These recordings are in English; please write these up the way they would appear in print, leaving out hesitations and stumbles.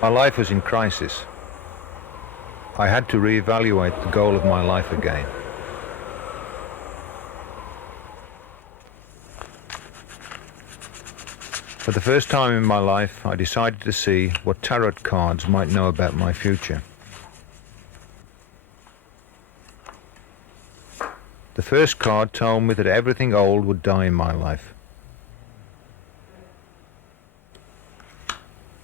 My life was in crisis. I had to reevaluate the goal of my life again. For the first time in my life, I decided to see what tarot cards might know about my future. The first card told me that everything old would die in my life.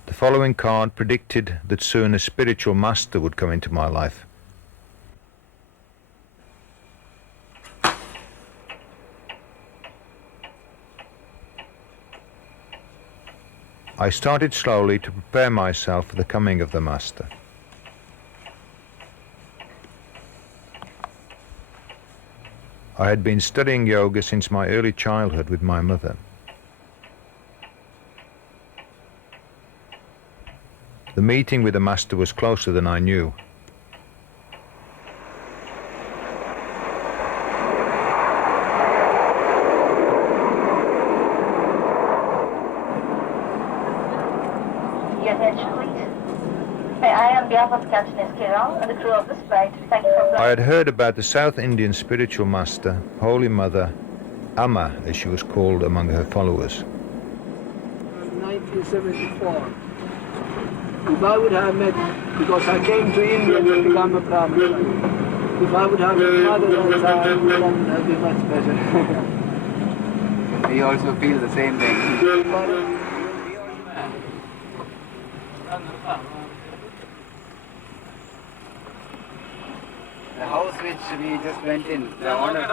The following card predicted that soon a spiritual master would come into my life. I started slowly to prepare myself for the coming of the master. I had been studying yoga since my early childhood with my mother. The meeting with the master was closer than I knew. I had heard about the South Indian spiritual master, Holy Mother, Amma, as she was called among her followers. 1974. If I would have met, because I came to India to become a Brahmin, if I would have met Mother on time, then it would be much better. We also feel the same thing. The house which we just went in, the owner.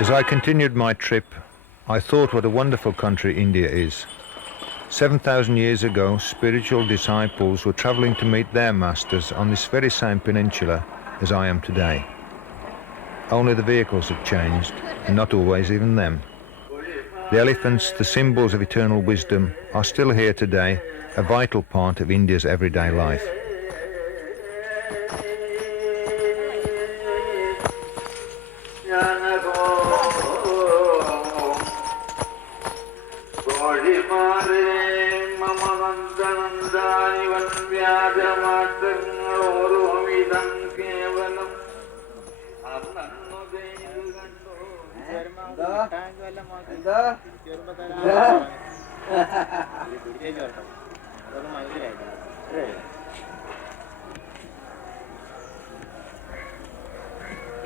As I continued my trip, I thought what a wonderful country India is. 7,000 years ago, spiritual disciples were traveling to meet their masters on this very same peninsula as I am today. Only the vehicles have changed, and not always even them. The elephants, the symbols of eternal wisdom, are still here today, a vital part of India's everyday life.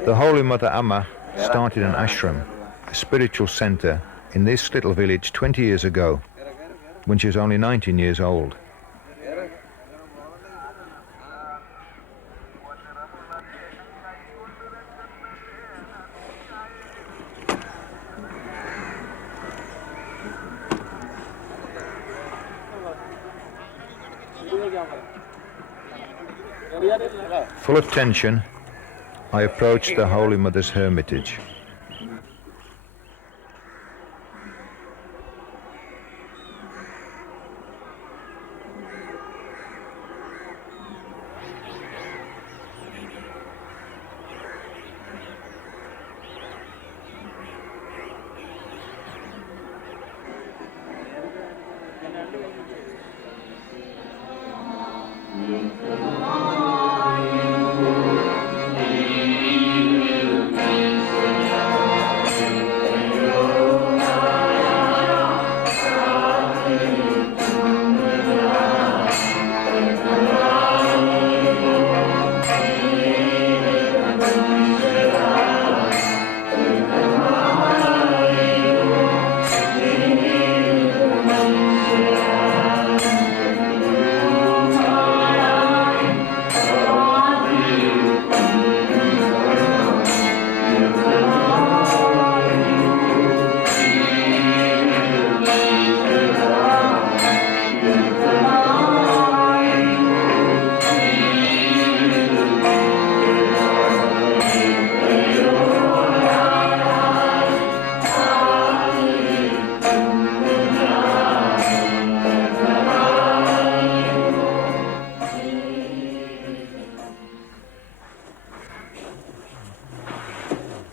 The Holy Mother Amma started an ashram, a spiritual center, in this little village 20 years ago, when she was only 19 years old. Full of tension, I approached the Holy Mother's hermitage.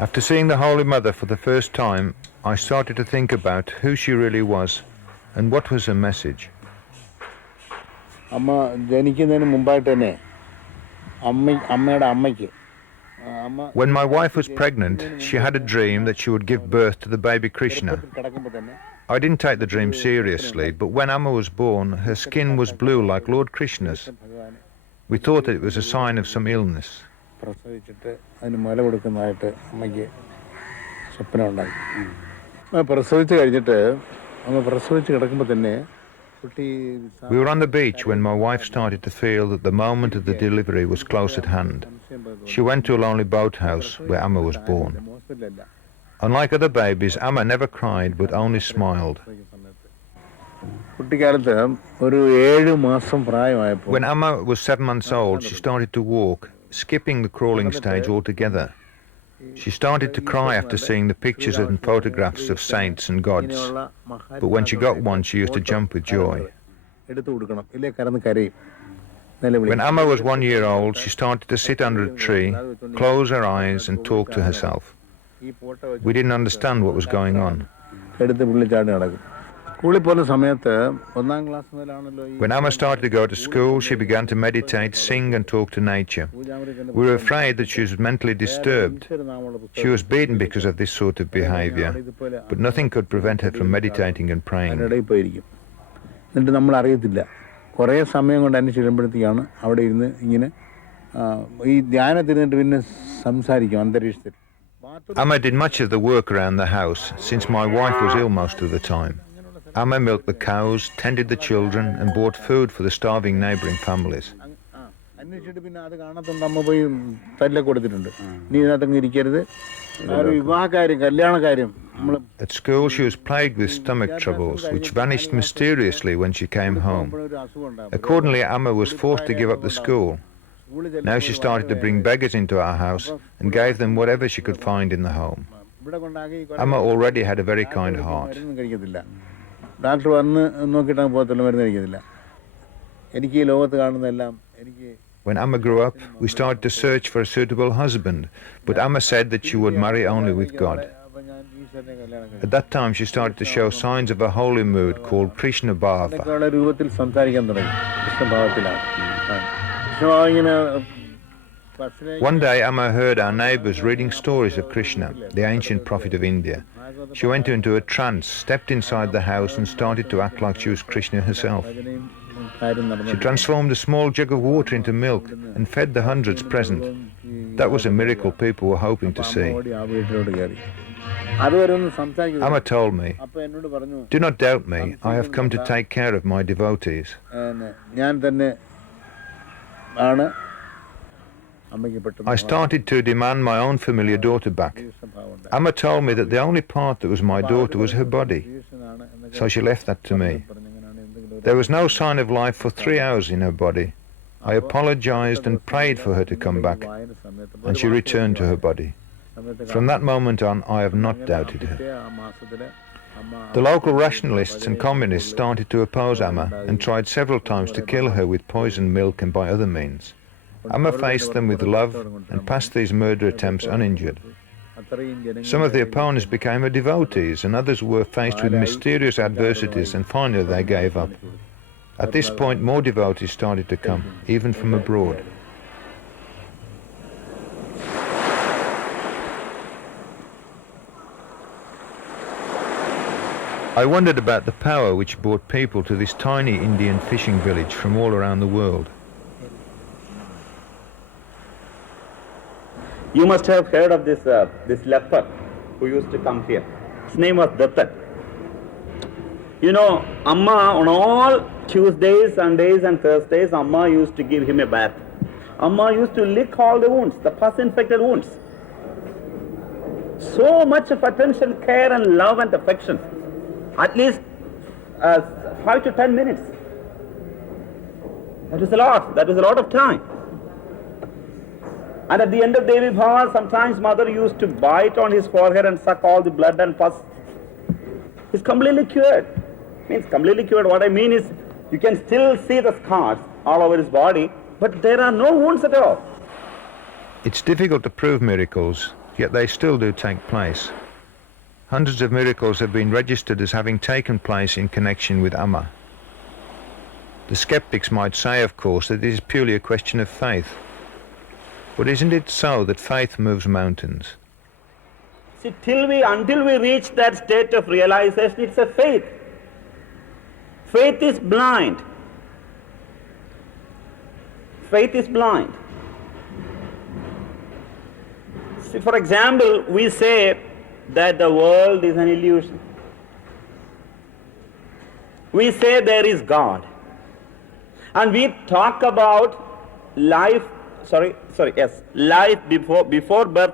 After seeing the Holy Mother for the first time, I started to think about who she really was and what was her message. അമ്മ ജനിക്കുന്നതിന് മുമ്പായിട്ട് തന്നെ അമ്മയുടെ അമ്മയ്ക്ക് When my wife was pregnant, she had a dream that she would give birth to the baby Krishna. കിടക്കുമ്പോൾ തന്നെ I didn't take the dream seriously, but when Amma was born, her skin was blue like Lord Krishna's. We thought that it was a sign of some illness. പ്രസവിച്ചിട്ട് അതിന് മുല കൊടുക്കുന്നതായിട്ട് അമ്മയ്ക്ക് സ്വപ്നം ഉണ്ടായി. പ്രസവിച്ച് കഴിഞ്ഞിട്ട് അമ്മ പ്രസവിച്ച് കിടക്കുമ്പോൾ തന്നെ കുട്ടി We were on the beach when my wife started to feel that the moment of the delivery was close at hand. She went to a lonely boathouse where Amma was born. ഹോസ്പിറ്റലല്ല. Unlike other babies, Amma never cried but only smiled. കുട്ടിക്കാലത്ത് ഒരു 7 മാസം പ്രായമായപ്പോൾ When Amma was 7 months old, she started to walk, skipping the crawling stage altogether. She started to cry after seeing the pictures and photographs of saints and gods. But when she got one, she used to jump with joy. എടുത്തു കൊടുക്കണം, ഇല്ലേ കരന്ന് കരയും. When Amma was 1 year old, she started to sit under a tree, close her eyes and talk to herself. We didn't understand what was going on. എടുത്ത് പുള്ളിച്ചാടി നടക്കും. സ്കൂളിൽ പോകുന്ന സമയത്ത് 1ാം class മുതലാണല്ലോ ഈ When Amma started to go to school, she began to meditate, sing and talk to nature. We were afraid that she was mentally disturbed. She was beaten because of this sort of behavior, but nothing could prevent her from meditating and praying. ഇടയിൽ പോയിരിക്കും. എന്നിട്ട് നമ്മൾ അറിയത്തില്ല. കുറേ സമയം കൊണ്ട് അതിന് ചെല്ലുമ്പോഴത്തേക്കാണ് അവിടെ ഇരുന്ന് ഇങ്ങനെ ഈ ധ്യാനത്തിരുന്നിട്ട് പിന്നെ സംസാരിക്കും അന്തരീക്ഷത്തിൽ. Amma did much of the work around the house, since my wife was ill most of the time. Amma milked the cows, tended the children and bought food for the starving neighbouring families. അന്വേഷിച്ചിട്ട് പിന്നെ അത് കാണാത്തോണ്ട് അമ്മ പോയി തല്ലൊക്കെ കൊടുത്തിട്ടുണ്ട്. നീ ഇതിനകത്തങ്ങ് ഇരിക്കരുത്. ഒരു വിവാഹകാര്യം കല്യാണകാര്യം നമ്മൾ At school she was plagued with stomach troubles, which vanished mysteriously when she came home. Accordingly, Amma was forced to give up the school. Now she started to bring beggars into our house and gave them whatever she could find in the home. Amma already had a very kind heart. കഴിക്കത്തില്ല. Doctor വന്ന് നോക്കിയിട്ട് പോകത്തില്ല, മരുന്ന് കഴിക്കത്തില്ല. എനിക്ക് ഈ ലോകത്ത് കാണുന്നതെല്ലാം എനിക്ക് When Amma grew up, we started to search for a suitable husband, but Amma said that she would marry only with God. At that time, she started to show signs of a holy mood called Krishna Bhava. രൂപത്തിൽ സംസാരിക്കാൻ തുടങ്ങി. കൃഷ്ണഭാവത്തിലാണ്. ഇങ്ങനെ One day, Amma heard our neighbours reading stories of Krishna, the ancient prophet of India. She went into a trance, stepped inside the house and started to act like she was Krishna herself. She transformed a small jug of water into milk and fed the hundreds present. That was a miracle people were hoping to see. Amma told me, "Do not doubt me, I have come to take care of my devotees." I started to demand my own familiar daughter back. Amma told me that the only part that was my daughter was her body, so she left that to me. There was no sign of life for 3 hours in her body. I apologized and prayed for her to come back, and she returned to her body. From that moment on, I have not doubted her. The local rationalists and communists started to oppose Amma and tried several times to kill her with poisoned milk and by other means. Amma faced them with love and passed these murder attempts uninjured. Some of the opponents became her devotees and others were faced with mysterious adversities and finally they gave up. At this point more devotees started to come, even from abroad. I wondered about the power which brought people to this tiny Indian fishing village from all around the world. You must have heard of this leper who used to come here. His name was Dattat. You know, Amma on all Tuesdays, Sundays and Thursdays, Amma used to give him a bath. Amma used to lick all the wounds, the pus-infected wounds. So much of attention, care and love and affection. At least 5 to 10 minutes. That was a lot. That was a lot of time. And at the end of Devi Bhava, sometimes mother used to bite on his forehead and suck all the blood and pus. He's completely cured. Means completely cured. What I mean is, you can still see the scars all over his body, but there are no wounds at all. It's difficult to prove miracles, yet they still do take place. Hundreds of miracles have been registered as having taken place in connection with Amma. The skeptics might say, of course, that it is purely a question of faith. But isn't it so that faith moves mountains? See, until we reach that state of realization, it's a faith. Faith is blind. Faith is blind. See, for example, we say that the world is an illusion. We say there is God. And we talk about life before birth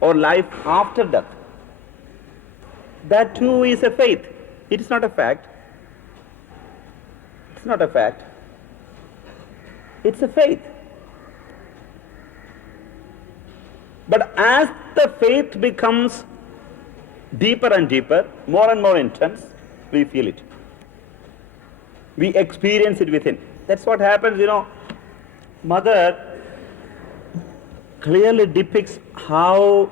or life after death. That too is a faith. It is not a fact. It's not a fact. It's a faith. But as the faith becomes deeper and deeper, more and more intense, we feel it. We experience it within. That's what happens, Mother clearly depicts how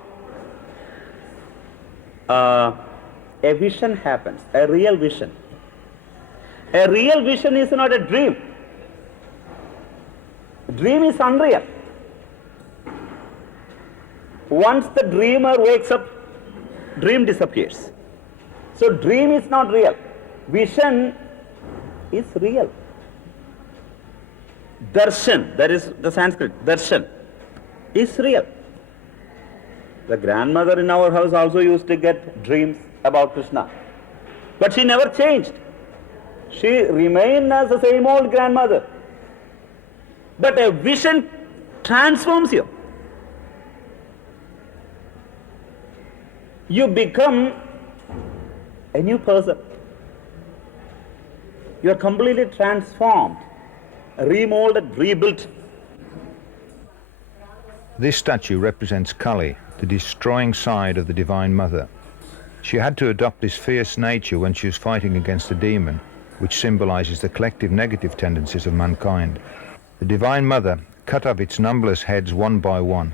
a vision happens, a real vision. A real vision is not a dream. Dream is unreal. Once the dreamer wakes up, dream disappears. So dream is not real. Vision is real. Darshan, that is the Sanskrit, darshan, is real. The grandmother in our house also used to get dreams about Krishna. But she never changed. She remained as the same old grandmother. But a vision transforms you. You become a new person. You are completely transformed, remolded, rebuilt. This statue represents Kali, the destroying side of the Divine Mother. She had to adopt this fierce nature when she was fighting against the demon, which symbolizes the collective negative tendencies of mankind. The Divine Mother cut off its numberless heads one by one.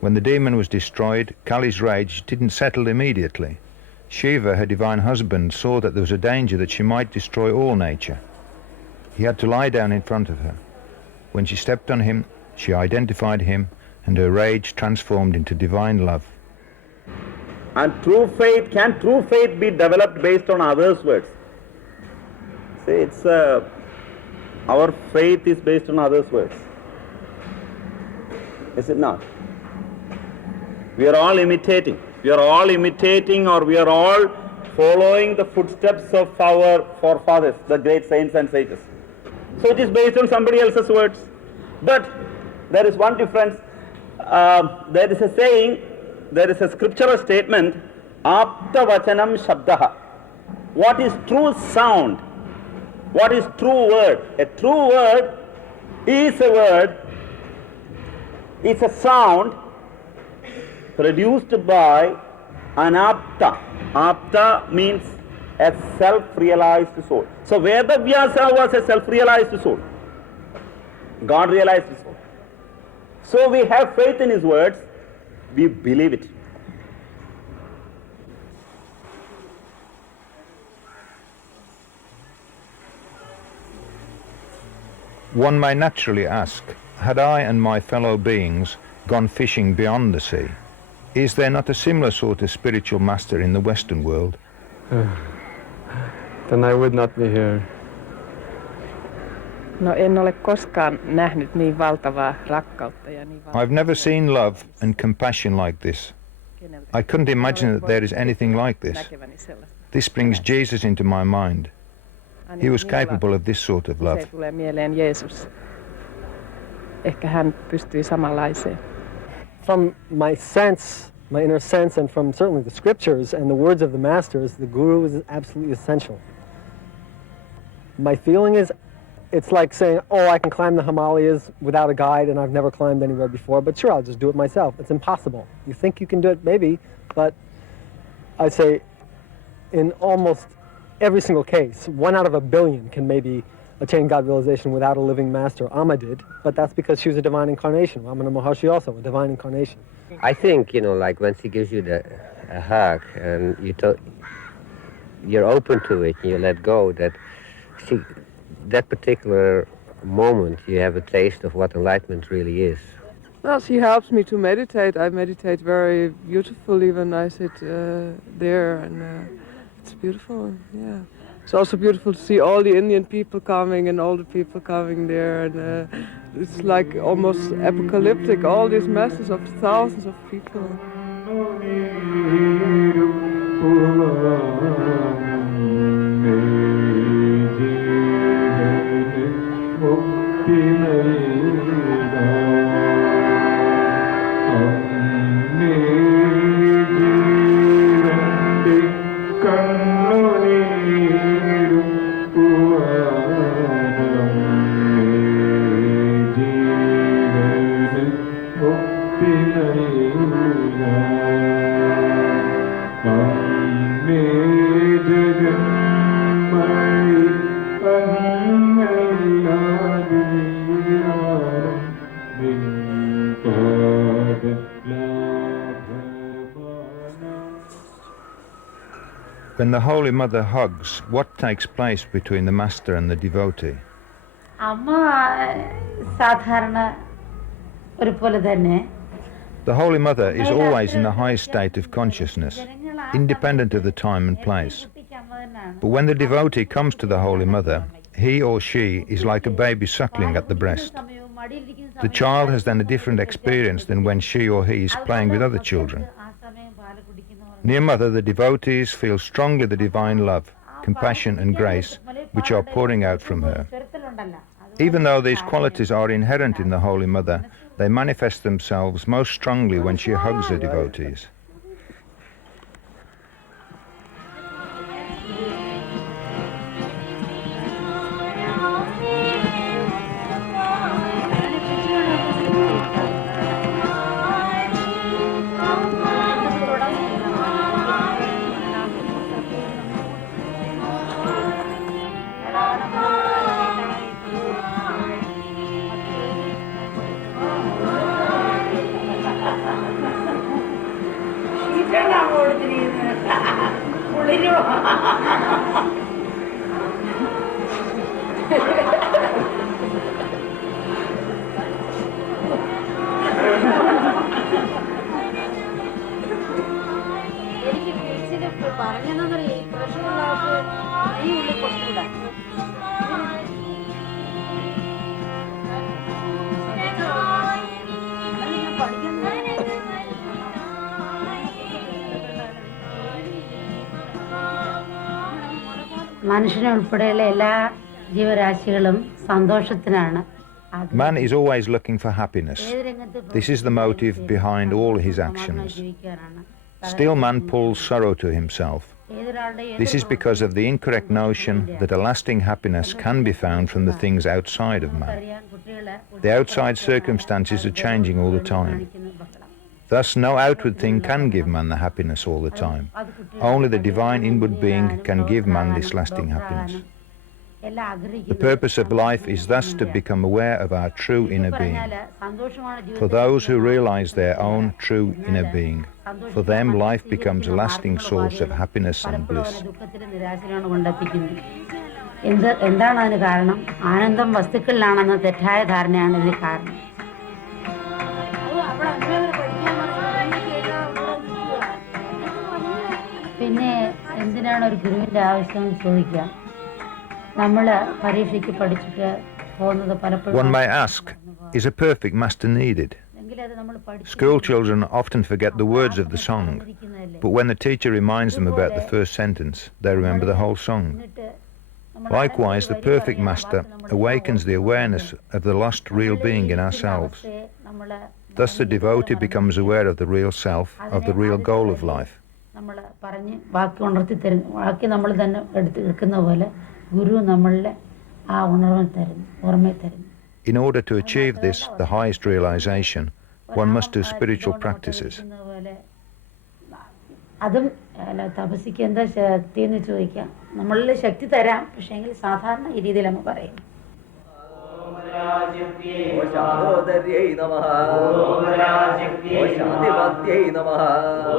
When the demon was destroyed, Kali's rage didn't settle immediately. Shiva, her divine husband, saw that there was a danger that she might destroy all nature. He had to lie down in front of her. When she stepped on him, she identified him, and her rage transformed into divine love. And can true faith be developed based on others' words? See, our faith is based on others' words. Is it not? We are all imitating. We are all imitating, or we are all following the footsteps of our forefathers, the great saints and sages. So it is based on somebody else's words. But there is one difference. There is a saying, there is a scriptural statement, apta vachanam shabdaha. What is true sound? What is true word? A true word is a word, it's a sound produced by an apta. Apta means a self-realized soul. So Vedavyasa was a self-realized soul. God realized his soul. So we have faith in his words, we believe it. One may naturally ask, had I and my fellow beings gone fishing beyond the sea, is there not a similar sort of spiritual master in the Western world? Then I would not be here. No, en ole koskaan nähnyt niin valtavaa rakkautta ja niin I've never seen love and compassion like this. I couldn't imagine that there is anything like this. This brings Jesus into my mind. He was capable of this sort of love. Se tulee mieleen Jeesus. Ehkä hän pystyy samanlaiseen. From my sense, my inner sense, and from certainly the scriptures and the words of the masters, the guru is absolutely essential. My feeling is, it's like saying, oh, I can climb the Himalayas without a guide and I've never climbed anywhere before, but sure, I'll just do it myself. It's impossible. You think you can do it, maybe, but I say in almost every single case, 1 out of a billion can maybe attain God realization without a living master. Amma did, but that's because she was a divine incarnation. Ramana Maharshi also, a divine incarnation. I think, like when she gives you a hug and you're open to it and you let go, that particular moment you have a taste of what enlightenment really is. Well, she helps me to meditate. I meditate very beautifully when I sit there, and it's beautiful, yeah. It's also beautiful to see all the Indian people coming and all the people coming there, and it's like almost apocalyptic, all these masses of thousands of people. When the Holy Mother hugs, what takes place between the master and the devotee? The Holy Mother is always in the highest state of consciousness, independent of the time and place. But when the devotee comes to the Holy Mother, he or she is like a baby suckling at the breast. The child has then a different experience than when she or he is playing with other children. Near Mother, the devotees feel strongly the divine love, compassion and grace which are pouring out from her. Even though these qualities are inherent in the Holy Mother, they manifest themselves most strongly when she hugs the devotees. Man is always looking for happiness. This is the motive behind all his actions. Still man pulls sorrow to himself. This is because of the incorrect notion that a lasting happiness can be found from the things outside of man. The outside circumstances are changing all the time. Thus, no outward thing can give man the happiness all the time. Only the divine inward being can give man this lasting happiness. The purpose of life is thus to become aware of our true inner being. For those who realize their own true inner being, for them life becomes a lasting source of happiness and bliss. One may ask, is a perfect master needed? School children often forget the words of the song, but when the teacher reminds them about the first sentence, they remember the whole song. Likewise, the perfect master awakens the awareness of the lost real being in ourselves. Thus the devotee becomes aware of the real self, of the real goal of life. In order to achieve this, the highest realization, one must do spiritual practices. അല്ല തപസ്സിക്ക് എന്താ ശക്തി എന്ന് ചോദിക്കാം. നമ്മളിൽ ശക്തി തരാം, പക്ഷേ എങ്കിൽ സാധാരണ ഈ രീതിയിൽ നമ്മൾ പറയും. शान्तोदर्यै नमः ॐ शान्तिपत्यै नमः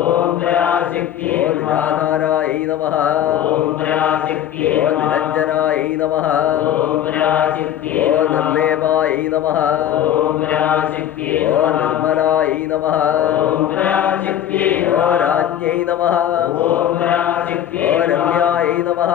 ॐ निराधारायै नमः ॐ निरञ्जनायै नमः ॐ निर्लेपायै नमः ॐ निर्मलायै नमः ॐ राज्ञै नमः ॐ रम्यायै नमः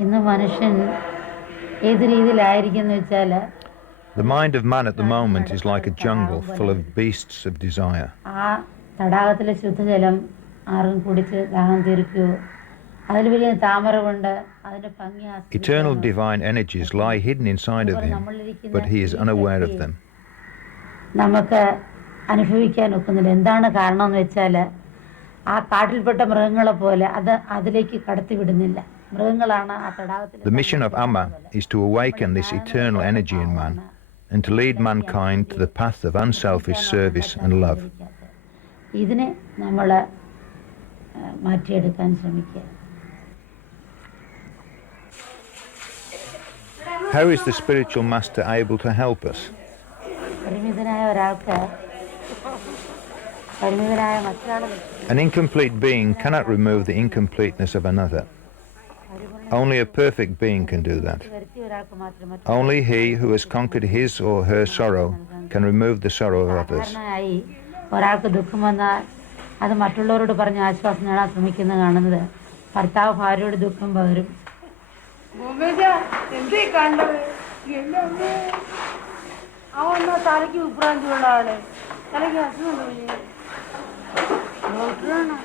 ഇന്ന് മനുഷ്യൻ ഏത് രീതിയിലായിരിക്കുന്നു വെച്ചാൽ The mind of man at the moment is like a jungle full of beasts of desire. ആ തടാകത്തിലെ ശുദ്ധജലം ആരും കുടിച്ച് ദാഹം തീർക്കുകയോ അതിൽ വലിയ താമര കൊണ്ട് അതിന്റെ ഭംഗി Eternal divine energies lie hidden inside of him, but he is unaware of them. നമുക്ക് അനുഭവിക്കാൻ ഒക്കുന്നില്ല. എന്താണ് കാരണം എന്ന് വെച്ചാൽ ആ കാട്ടിൽപ്പെട്ട മൃഗങ്ങളെ പോലെ അതിലേക്ക് കടത്തിവിടുന്നില്ല. മൃഗങ്ങളാണ് ആ തടാകത്തിൽ. The mission of Amma is to awaken this eternal energy in man and to lead mankind to the path of unselfish service and love. ഇതിനെ നമ്മൾ മാറ്റിയെടുക്കാൻ ശ്രമിക്കുക. How is the spiritual master able to help us? പരിമിതനായ ഒരാൾക്ക് പരിമിതനായ മറ്റൊരാളെ An incomplete being cannot remove the incompleteness of another. Only a perfect being can do that. Only he who has conquered his or her sorrow can remove the sorrow of others. ഒരാൾക്ക് ദുഃഖം വന്നാൽ അത് മറ്റുള്ളവരോട് പറഞ്ഞ് ആശ്വാസം നേടാൻ ശ്രമിക്കുന്നത് കാണുന്നത്. ഭർത്താവ് ഭാര്യയോട് ദുഃഖം പകരും. അവൻ തലയ്ക്ക് വിഭ്രാന്തിയുള്ള ആള്, തലയ്ക്ക് അസുഖമില്ല, ഡോക്ടറാണ്.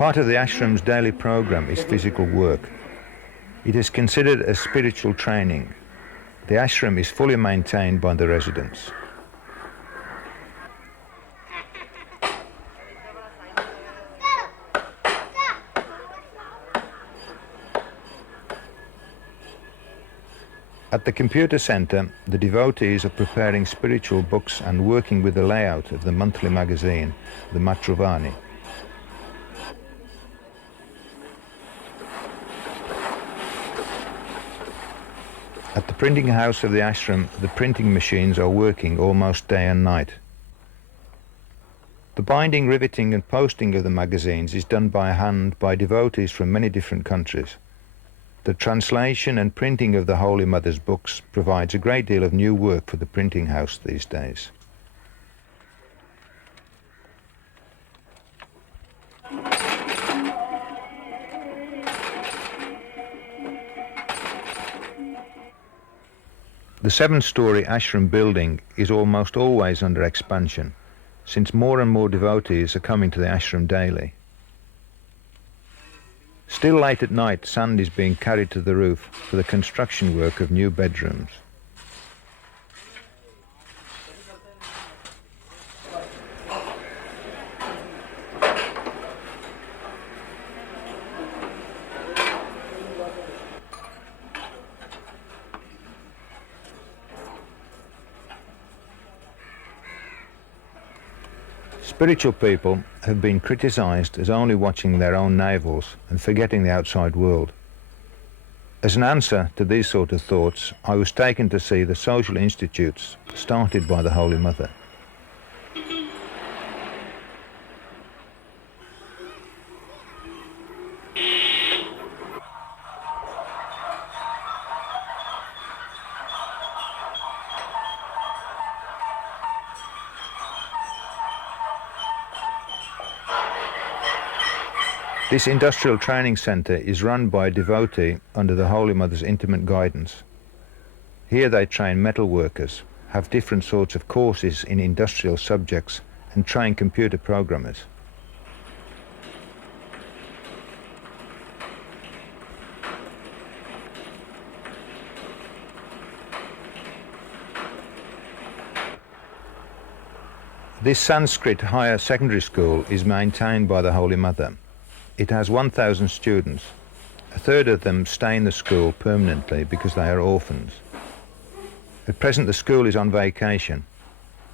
Part of the ashram's daily program is physical work. It is considered as spiritual training. The ashram is fully maintained by the residents. At the computer center, the devotees are preparing spiritual books and working with the layout of the monthly magazine, the Matravani. At the printing house of the ashram, the printing machines are working almost day and night. The binding, riveting and posting of the magazines is done by hand by devotees from many different countries. The translation and printing of the Holy Mother's books provides a great deal of new work for the printing house these days. The 7-story ashram building is almost always under expansion, since more and more devotees are coming to the ashram daily. Still late at night, sand is being carried to the roof for the construction work of new bedrooms. Spiritual people have been criticized as only watching their own navels and forgetting the outside world. As an answer to these sort of thoughts, I was taken to see the social institutes started by the Holy Mother. This industrial training center is run by a devotee under the Holy Mother's intimate guidance. Here they train metal workers, have different sorts of courses in industrial subjects, and train computer programmers. This Sanskrit higher secondary school is maintained by the Holy Mother. It has 1,000 students. A third of them stay in the school permanently because they are orphans. At present the school is on vacation.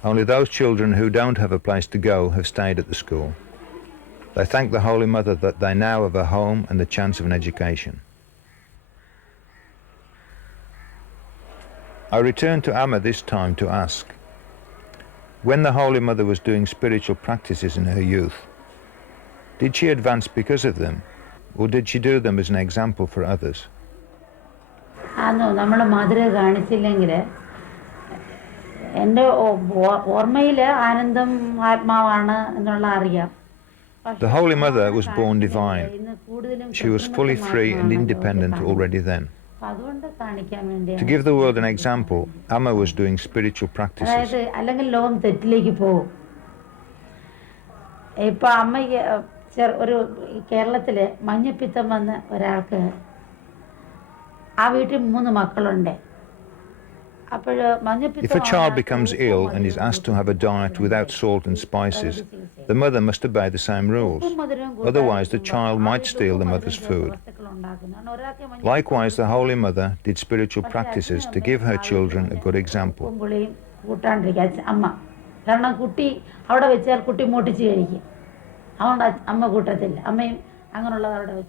Only those children who don't have a place to go have stayed at the school. They thank the Holy Mother that they now have a home and the chance of an education. I returned to Amma this time to ask, when the Holy Mother was doing spiritual practices in her youth, did she advance because of them, or did she do them as an example for others? നമ്മൾ മാതൃക കാണിച്ചില്ലെങ്കിൽ എൻ്റെ ഓർമ്മയിൽ ആനന്ദം ആത്മാവാണ് എന്നുള്ള അറിയാം. The Holy Mother was born divine. She was fully free and independent already then. അതുകൊണ്ട് കാണിക്കാൻ വേണ്ടി To give the world an example, Amma was doing spiritual practices. അതായത് അല്ലെങ്കിൽ ലോകം തെറ്റിലേക്ക് പോകും. ഇപ്പൊ അമ്മയ്ക്ക് ഒരു കേരളത്തില് മഞ്ഞപ്പിത്തം വന്ന ഒരാൾക്ക് ആ വീട്ടിൽ 3 മക്കളുണ്ട്. If a child becomes ill and is asked to have a diet without salt and spices, the mother must obey the same rules. Otherwise, the child might steal the mother's food. Likewise, the Holy Mother did spiritual practices to give her children a good example. കാരണം കുട്ടി അവിടെ വെച്ചാൽ കുട്ടി മോട്ടിച്ച് കഴിക്കും. അതുകൊണ്ട് അമ്മ കൂട്ടത്തില്ല. അമ്മയും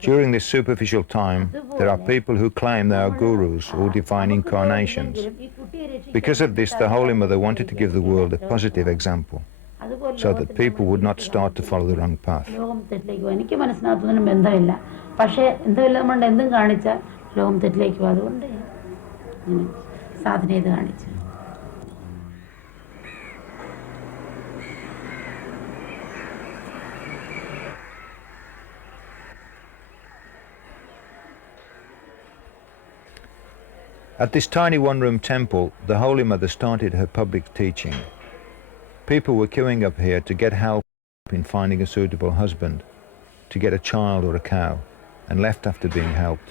During this superficial time, there are people who claim they are gurus or divine incarnations. Because of this, the Holy Mother wanted to give the world a positive example, so that people would not start to follow the wrong path. എനിക്ക് മനസ്സിനകത്തൊന്നും ബന്ധമില്ല. പക്ഷേ എന്തെങ്കിലും നമ്മൾ എന്തും കാണിച്ചാൽ ലോകം തെറ്റിലേക്ക് പോകും. അതുകൊണ്ട് സാധന ചെയ്ത് കാണിച്ചു. At this tiny one-room temple, the Holy Mother started her public teaching. People were queuing up here to get help in finding a suitable husband, to get a child or a cow, and left after being helped.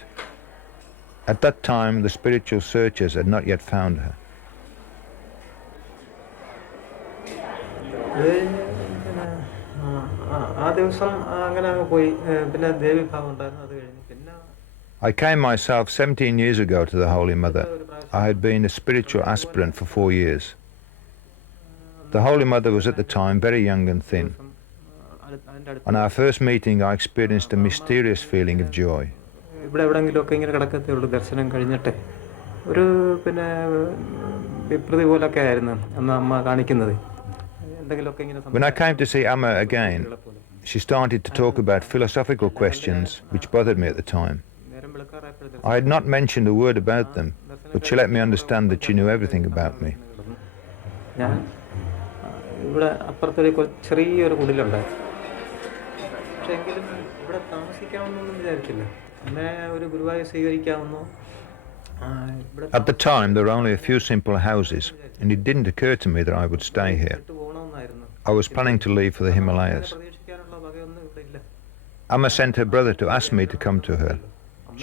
At that time, the spiritual searchers had not yet found her. I came myself 17 years ago to the Holy Mother. I had been a spiritual aspirant for 4 years. The Holy Mother was at the time very young and thin. On our first meeting, I experienced a mysterious feeling of joy. When I came to see Amma again, she started to talk about philosophical questions which bothered me at the time. I had not mentioned a word about them, but she let me understand that she knew everything about me. At the time, there were only a few simple houses, and it didn't occur to me that I would stay here. I was planning to leave for the Himalayas. Amma sent her brother to ask me to come to her.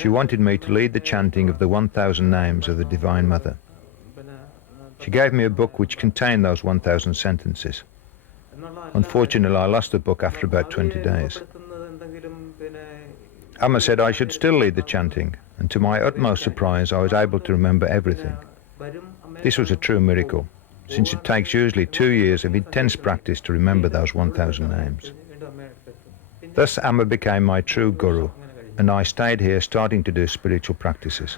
She wanted me to lead the chanting of the 1,000 names of the Divine Mother. She gave me a book which contained those 1,000 sentences. Unfortunately, I lost the book after about 20 days. Amma said I should still lead the chanting, and to my utmost surprise, I was able to remember everything. This was a true miracle, since it takes usually 2 years of intense practice to remember those 1,000 names. Thus, Amma became my true guru, and I stayed here starting to do spiritual practices.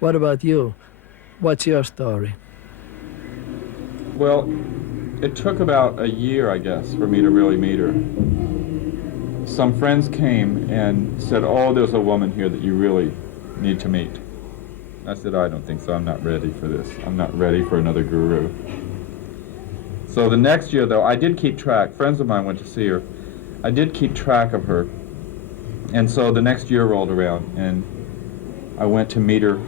What about you? What's your story? Well, it took about a year, I guess, for me to really meet her. Some friends came and said, oh, there's a woman here that you really need to meet. I said, I don't think so. I'm not ready for this. I'm not ready for another guru. So the next year, though, I did keep track. Friends of mine went to see her. I did keep track of her. And so the next year rolled around, and I went to meet her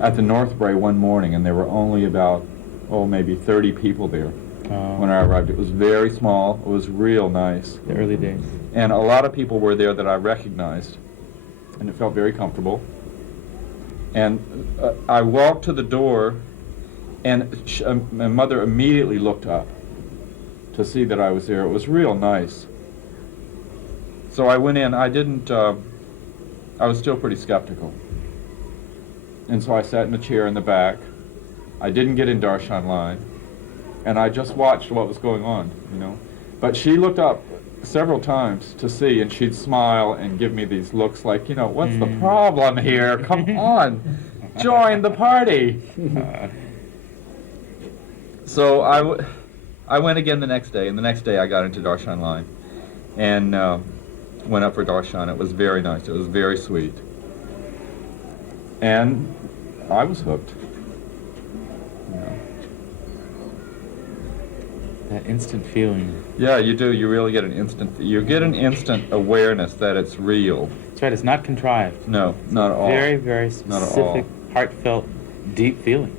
at the North Brae one morning, and there were only about, maybe 30 people there when I arrived. It was very small. It was real nice. The early days. And a lot of people were there that I recognized, and it felt very comfortable. And I walked to the door, and my mother immediately looked up to see that I was there. It was real nice. So I went in. I was still pretty skeptical. And so I sat in a chair in the back. I didn't get in darshan line, and I just watched what was going on, But she looked up several times to see, and she'd smile and give me these looks like, what's the problem here? Come on, join the party. So I went again the next day, and the next day I got into darshan line and went up for darshan. It was very nice. It was very sweet. And I was hooked. That instant feeling. Yeah, you do. You really get an instant awareness that it's real. That's right. It's not contrived. No, not at all. Very, very specific, heartfelt, deep feeling.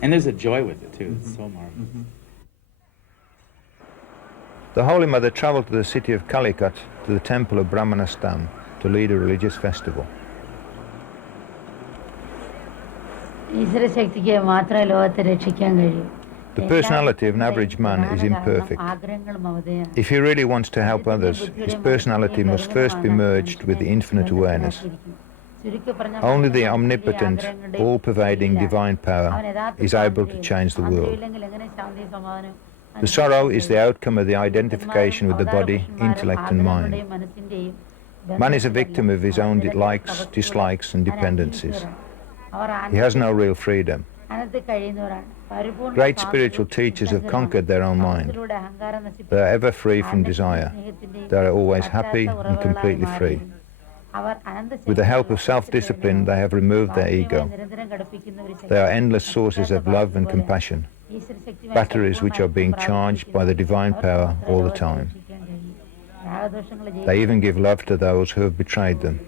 And there's a joy with it, too. Mm-hmm. It's so marvelous. Mm-hmm. The Holy Mother traveled to the city of Calicut to the temple of Brahmanastam to lead a religious festival. The personality of an average man is imperfect. If he really wants to help others, his personality must first be merged with the infinite awareness. Only the omnipotent, all-pervading divine power is able to change the world. The sorrow is the outcome of the identification with the body, intellect and mind. Man is a victim of his own likes, dislikes and dependencies. He has no real freedom. Great spiritual teachers have conquered their own mind. They are ever free from desire. They are always happy and completely free. With the help of self-discipline, they have removed their ego. They are endless sources of love and compassion, batteries which are being charged by the divine power all the time. They even give love to those who have betrayed them.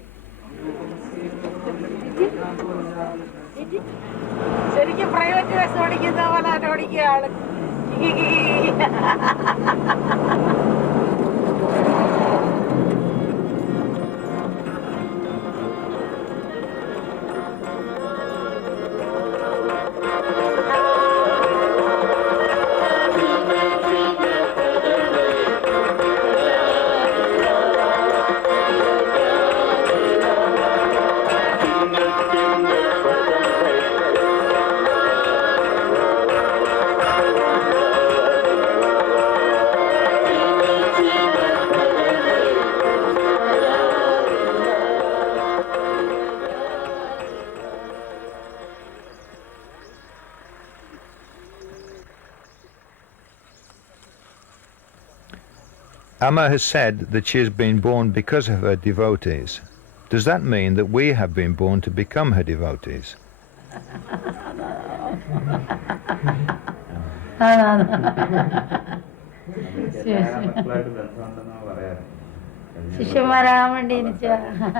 Amma has said that she has been born because of her devotees. Does that mean that we have been born to become her devotees?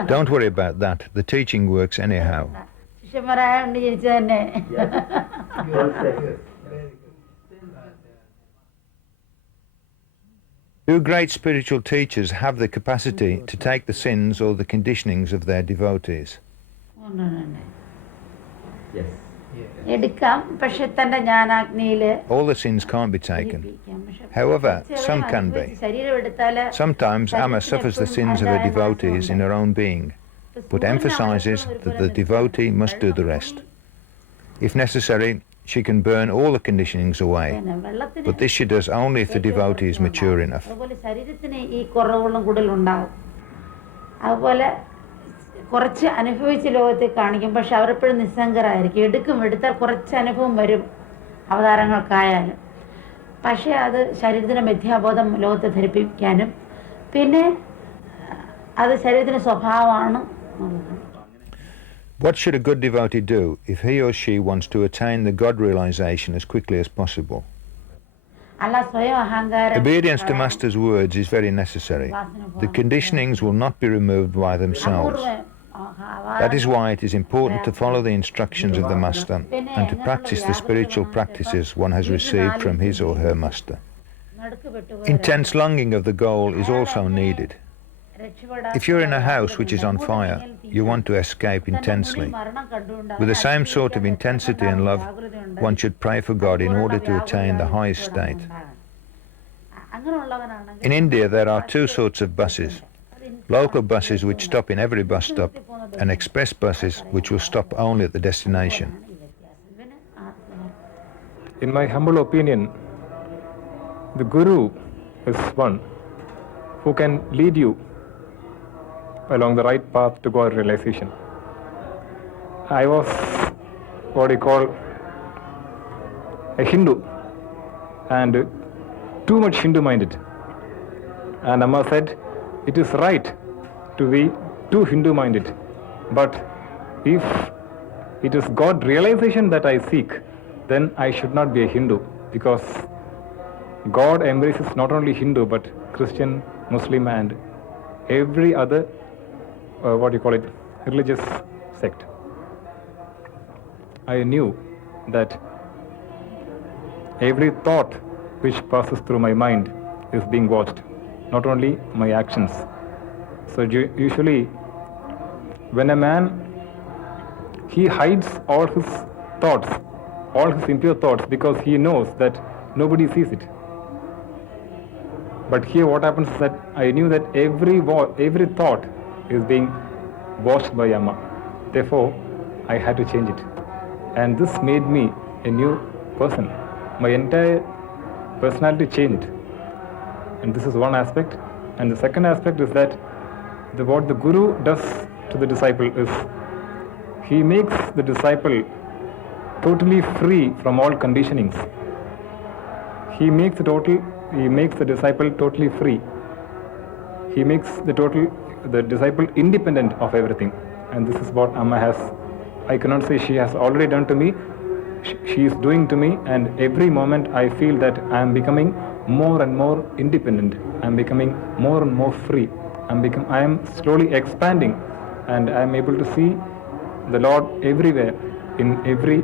Don't worry about that. The teaching works anyhow. Do great spiritual teachers have the capacity to take the sins or the conditionings of their devotees? Yes. All the sins can't be taken. However, some can be. Sometimes Amma suffers the sins of her devotees in her own being, but emphasizes that the devotee must do the rest. If necessary, she can burn all the conditionings away, but this she does only if the devotee is mature enough. കുറച്ച് അനുഭവിച്ച് ലോകത്തെ കാണിക്കും, പക്ഷെ അവരെപ്പോഴും നിസ്സംഗരായിരിക്കും. എടുത്താൽ കുറച്ച് അനുഭവം വരും, അവതാരങ്ങൾക്കായാലും. പക്ഷേ അത് ശരീരത്തിന് മിഥ്യാബോധം ലോകത്തെ ധരിപ്പിക്കാനും പിന്നെ അത് ശരീരത്തിൻ്റെ സ്വഭാവമാണ്. What should a good devotee do if he or she wants to attain the God realization as quickly as possible? അല്ല, സ്വയം അഹങ്കാരം. Obedience to Master's words is very necessary. The conditionings will not be removed by themselves. That is why it is important to follow the instructions of the Master and to practice the spiritual practices one has received from his or her Master. Intense longing of the goal is also needed. If you're in a house which is on fire, you want to escape intensely. With the same sort of intensity and love, one should pray for God in order to attain the highest state. In India, there are two sorts of buses. Local buses which stop in every bus stop, and express buses which will stop only at the destination. In my humble opinion, the Guru is one who can lead you along the right path to God realization. I was what you call a Hindu and too much Hindu-minded. And Amma said, it is right to be too Hindu-minded, but if it is God realization that I seek, then I should not be a Hindu, because God embraces not only Hindu but Christian, Muslim and every other religious sect. I knew that every thought which passes through my mind is being watched, not only my actions. So usually when a man, he hides all his thoughts, all his impure thoughts, because he knows that nobody sees it. But here what happens is that I knew that every thought is being watched by Amma. Therefore, I had to change it. And this made me a new person. My entire personality changed. And this is one aspect. And the second aspect is that what the Guru does to the disciple is he makes the disciple totally free from all conditionings. He makes the disciple totally free. He makes the disciple independent of everything. And this is what Amma has, I cannot say she has already done to me, she is doing to me, and every moment I feel that I am becoming more and more independent. I am becoming more and more free. I am slowly expanding, and I am able to see the Lord everywhere, in every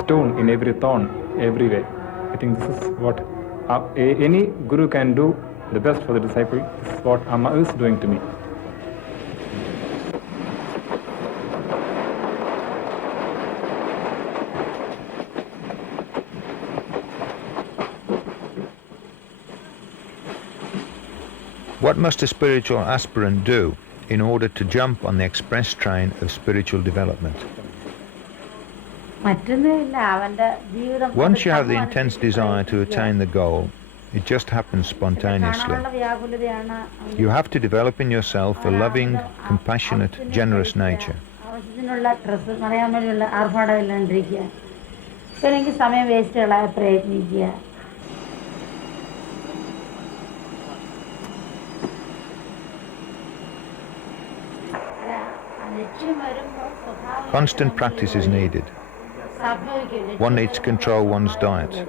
stone, in every thorn, everywhere. I think this is what any Guru can do the best for the disciple. This is what Amma is doing to me. What must a spiritual aspirant do in order to jump on the express train of spiritual development? Once you have the intense desire to attain the goal, it just happens spontaneously. You have to develop in yourself a loving, compassionate, generous nature. Constant practice is needed. One needs to control one's diet.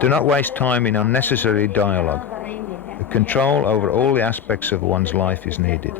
Do not waste time in unnecessary dialogue. The control over all the aspects of one's life is needed.